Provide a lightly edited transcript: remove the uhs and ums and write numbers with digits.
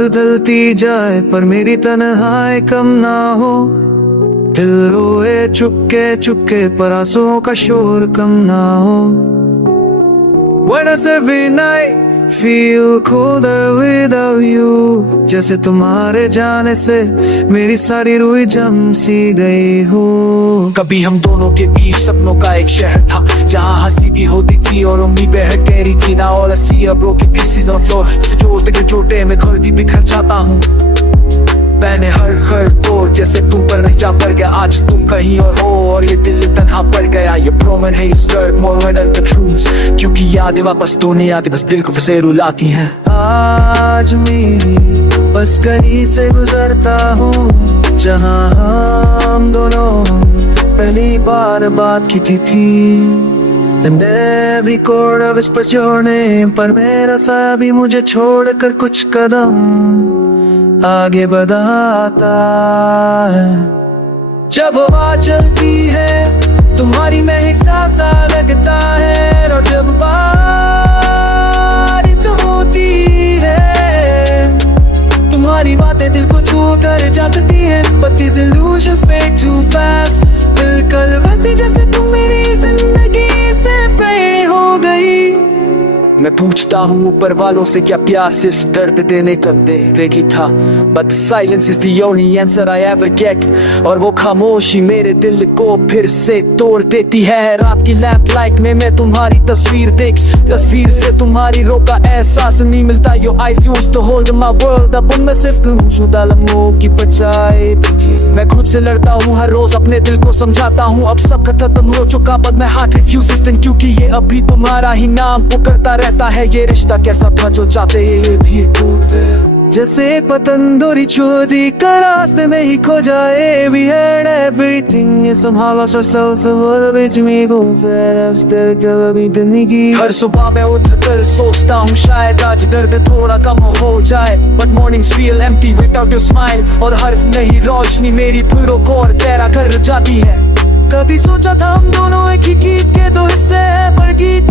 रात ढलती जाए पर मेरी तन्हाई कम ना हो। दिल रोए चुपके चुपके पर आंसुओं का शोर कम ना हो। When does every night feel colder without you? जैसे तुम्हारे जाने से मेरी सारी रूह जम सी गई हो। कभी हम दोनों के बीच सपनों का एक शहर था, जहाँ हंसी भी होती थी और उम्मीदें गहरी थी। ना all I see are broken pieces on floor, जिसे जोड़ते के चोटे में खुद बिखर जाता हूँ। मैंने हर तोड़ जैसे तुम पर नहीं जा पड़ गया। आज तुम कहीं और हो और ये दिल तन्हा पड़ गया। ये प्रोमन है द ट्रूथ्स, क्योंकि यादें वापस तो नहीं आती, बस दिल को फिर से रुलाती हैं। आज मेरी बस गली से गुजरता हूँ, जहाँ हम दोनों पहली बार बात की थी। And every chord whispers your name, पर मेरा सा भी मुझे छोड़कर कुछ कदम आगे बढ़ाता है। जब हवा चलती है तुम्हारी महक सा लगता है, और जब बारिश होती है तुम्हारी बातें दिल को छू कर जाती है। But these illusions fade too fast, बिल्कुल वैसी जैसे तुम मेरी जिंदगी से फेड हो गई। मैं पूछता हूँ ऊपर वालों से क्या प्यार सिर्फ दर्द देने का देगी था, but silence is the only answer I ever get। और वो खामोशी मेरे दिल को फिर से तोड़ देती है। रात की लैंप लाइट में मैं तुम्हारी तस्वीर तस्वीर से तुम्हारी रो का एहसास नहीं मिलता। Your eyes used to hold my world, अब उनमें सिर्फ गुमशुदा लम्हों की बचाए। मैं खुद से लड़ता हूँ हर रोज, अपने दिल को समझाता हूँ अब सब खत्म हो चुका, but my heart refuses, क्योंकि ये अभी तुम्हारा ही नाम पुकारता रहता है। ये रिश्ता कैसा था जो चाहते ये भी टूट गया। जैसे एक पतंग डोरी छोड़ी कर रास्ते में ही खो जाए। We had everything, ये somehow lost ourselves, so all बीच में घूम फिर कभी जिंदगी। हर सुबह मैं उठकर सोचता हूँ शायद आज दर्द थोड़ा कम हो जाए, but mornings feel empty without your smile। और हर नई रोशनी मेरी पूरों को और गहरा कर जाती है। कभी सोचा था हम दोनों एक ही गीत के दो हिस्से, पर गीत